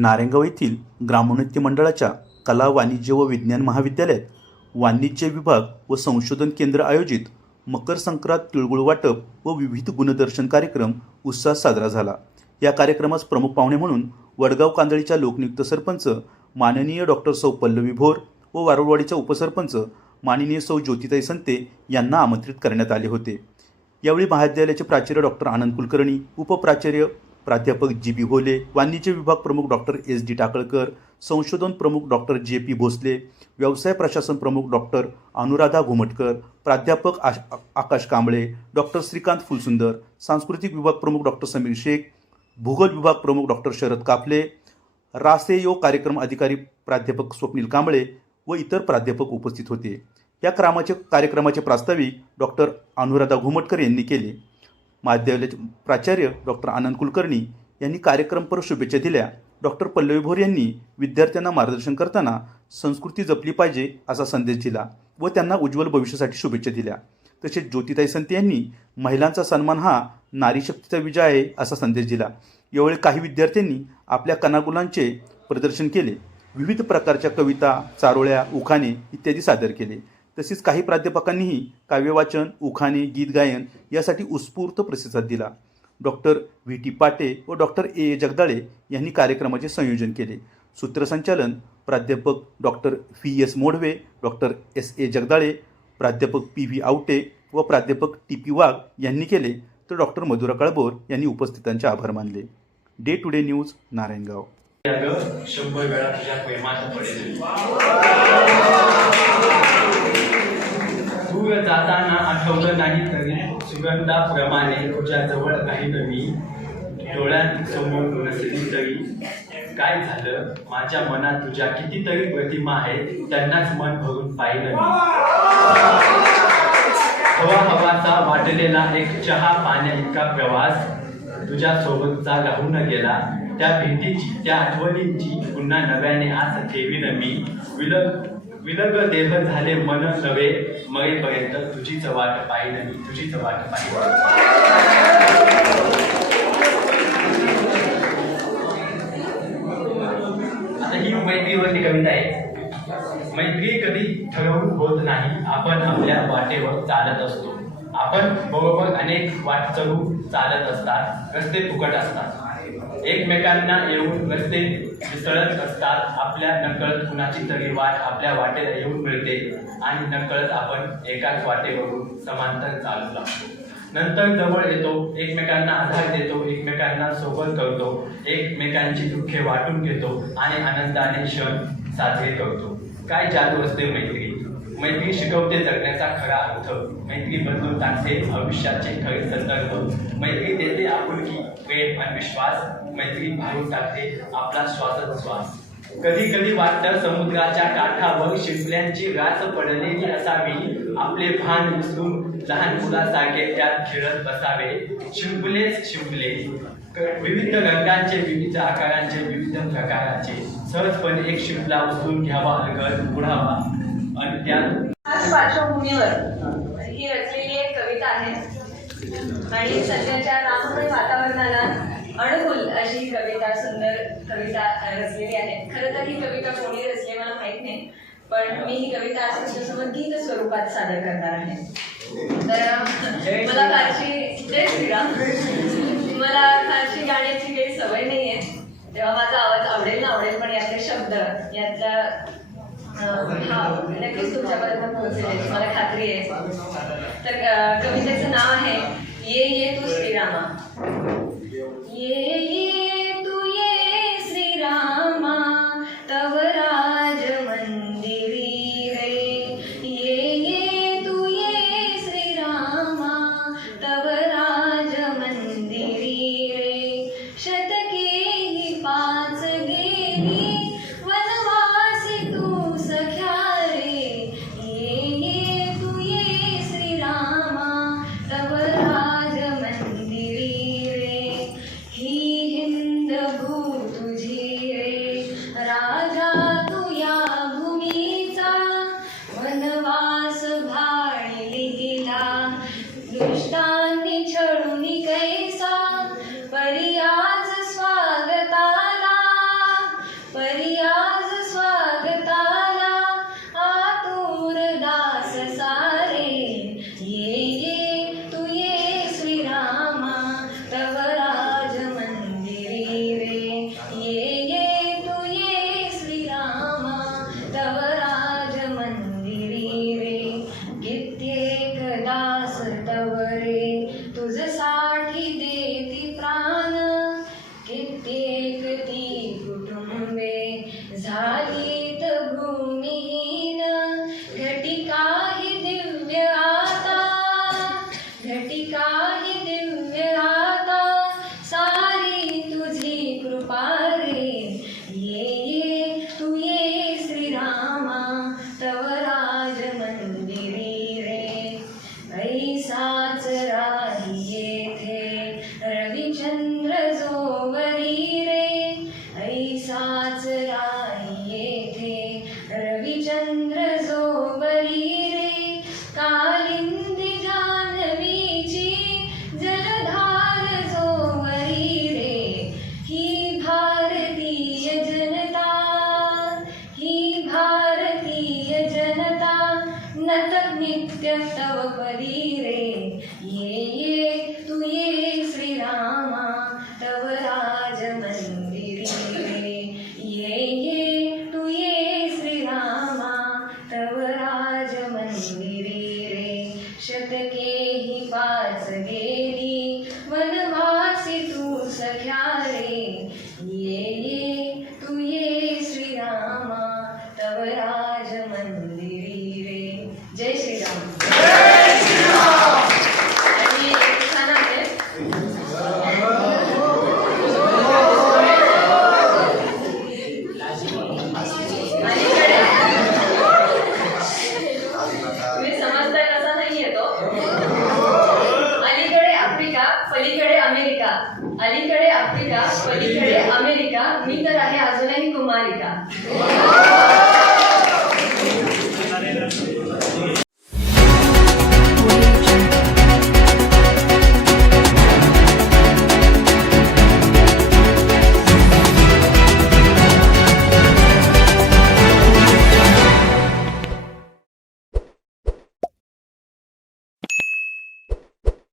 नारायणगाव येथील ग्रामोन्नती मंडळाच्या कला वाणिज्य व विज्ञान महाविद्यालयात वाणिज्य विभाग व संशोधन केंद्र आयोजित मकर संक्रांत तिळगुळ वाटप व विविध गुणदर्शन कार्यक्रम उत्साहात साजरा झाला. या कार्यक्रमास प्रमुख पाहुणे म्हणून वडगाव कांदळीच्या लोकनियुक्त सरपंच माननीय डॉक्टर सौ पल्लवी भोर व वारुळवाडीच्या उपसरपंच माननीय सौ ज्योतिताई संते यांना आमंत्रित करण्यात आले होते. यावेळी महाविद्यालयाचे प्राचार्य डॉक्टर आनंद कुलकर्णी उपप्राचार्य प्राध्यापक जी बी होले वाणिज्य विभाग प्रमुख डॉक्टर एस डी टाकळकर संशोधन प्रमुख डॉक्टर जे पी भोसले व्यवसाय प्रशासन प्रमुख डॉक्टर अनुराधा घुमटकर प्राध्यापक आश आकाश कांबळे डॉक्टर श्रीकांत फुलसुंदर सांस्कृतिक विभाग प्रमुख डॉक्टर समीर शेख भूगोल विभाग प्रमुख डॉक्टर शरद काफले रासेयो कार्यक्रम अधिकारी प्राध्यापक स्वप्नील कांबळे व इतर प्राध्यापक उपस्थित होते. या क्रमाचे कार्यक्रमाचे प्रास्ताविक डॉक्टर अनुराधा घुमटकर यांनी केले. महाविद्यालयाचे प्राचार्य डॉक्टर आनंद कुलकर्णी यांनी कार्यक्रमपर शुभेच्छा दिल्या. डॉक्टर पल्लवी भोर यांनी विद्यार्थ्यांना मार्गदर्शन करताना संस्कृती जपली पाहिजे असा संदेश दिला व त्यांना उज्ज्वल भविष्यासाठी शुभेच्छा दिल्या. तसेच ज्योतिताई संत यांनी महिलांचा सन्मान हा नारीशक्तीचा विजय आहे असा संदेश दिला. यावेळी काही विद्यार्थ्यांनी आपल्या कनागुलांचे प्रदर्शन केले. विविध प्रकारच्या कविता चारोळ्या उखाणे इत्यादी सादर केले. तसेच काही प्राध्यापकांनीही काव्यवाचन उखाणे गीत गायन यासाठी उत्स्फूर्त प्रतिसाद दिला. Doctor V. टी. पाटे व डॉक्टर ए. ए. जगदाळे यांनी कार्यक्रमाचे संयोजन केले. सूत्रसंचालन प्राध्यापक doctor V. S. Modhave doctor S. A. Jagdale प्राध्यापक पी. व्ही. आवटे व प्राध्यापक टी. पी. वाघ यांनी केले तर डॉक्टर मधुरा कळबोर यांनी उपस्थितांचे आभार मानले. Day to day news Narayangaon. शंभर वेळा तुझ्या आठवलं नाही तरी सुगंधाप्रमाणे तुझ्या जवळ राहिलं डोळ्यांसमोर नसली तरी काय झालं? माझ्या मनात तुझ्या कितीतरी प्रतिमा आहेत त्यांनाच मन भरून पाहिलं मी. हवा हवाचा वाटलेला एक चहा पाण्या इतका प्रवास तुझ्या सोबतचा राहून गेला. त्या भेटीची त्या आठवणींची पुन्हा नव्याने आज ठेवीन मी. विलग विलग देह झाले मन नवे मयेपर्यंत तुझीच वाट पाहिलं तुझीच वाट पाहिलं आता ही मैत्रीवरती कविता आहे. मैत्री कधी ठरवून होत नाही आपण आपल्या वाटेवर चालत असतो. आपण बरोबर अनेक वाटचलू चालत असतात रस्ते फुकट असतात. एकमेकांना येऊन रस्ते मिसळत असतात. आपल्या नकळत कुणाची तरी वाट आपल्या वाटेला येऊन मिळते आणि नकळत आपण एकाच वाटेवरून समांतर चालू लागतो नंतर जवळ येतो एकमेकांना आधार देतो एकमेकांना सोबत करतो एकमेकांची दुःखे वाटून घेतो आणि आनंदाने क्षण साजरे करतो. काय जादू असते मैत्री? मैत्री शिकवते जगण्याचा खरा अर्थ. मैत्री बदलून टाकते आयुष्याचे खरे संदर्भ. मैत्री देते आपुलकी प्रेम आणि विश्वास. मैत्री भारून टाकते आपला श्वासोच्छ्वास कधी कधी वाटतं समुद्राच्या काठावर शिंपल्यांची रास पडलेली असावी. आपले भान उचलून लहान मुलासारखे त्यात खेळत बसावे. शिंपलेच शिंपले. विविध रंगांचे विविध आकारांचे विविध प्रकारांचे. सहजपणे एक शिंपला उचलून घ्यावा अलगद उडावा आणि आज पार्श्वभूमीवर ही रचलेली एक कविता आहे. आणि सध्याच्या राममय वातावरणाला अनुकूल अशी ही कविता सुंदर कविता रचलेली आहे. खरं तर ही कविता कोणी रचली मला माहीत नाही पण मी ही कविता आज तुमच्यासमोर गीत स्वरूपात सादर करणार आहे. तर मला फारशी जय श्रीराम मला फारशी गाण्याची काही सवय नाही आहे तेव्हा माझा आवाज आवडेल ना आवडेल पण यातले शब्द यातला नक्कीच तुमच्यापर्यंत पोहोचेल मला खात्री आहे. तर कवितेचं नाव आहे ये ये तू श्रीरामा. ये पलीकडे अमेरिका. अलीकडे आफ्रिका पलीकडे अमेरिका. मी तर आहे अजूनही कुमारिका.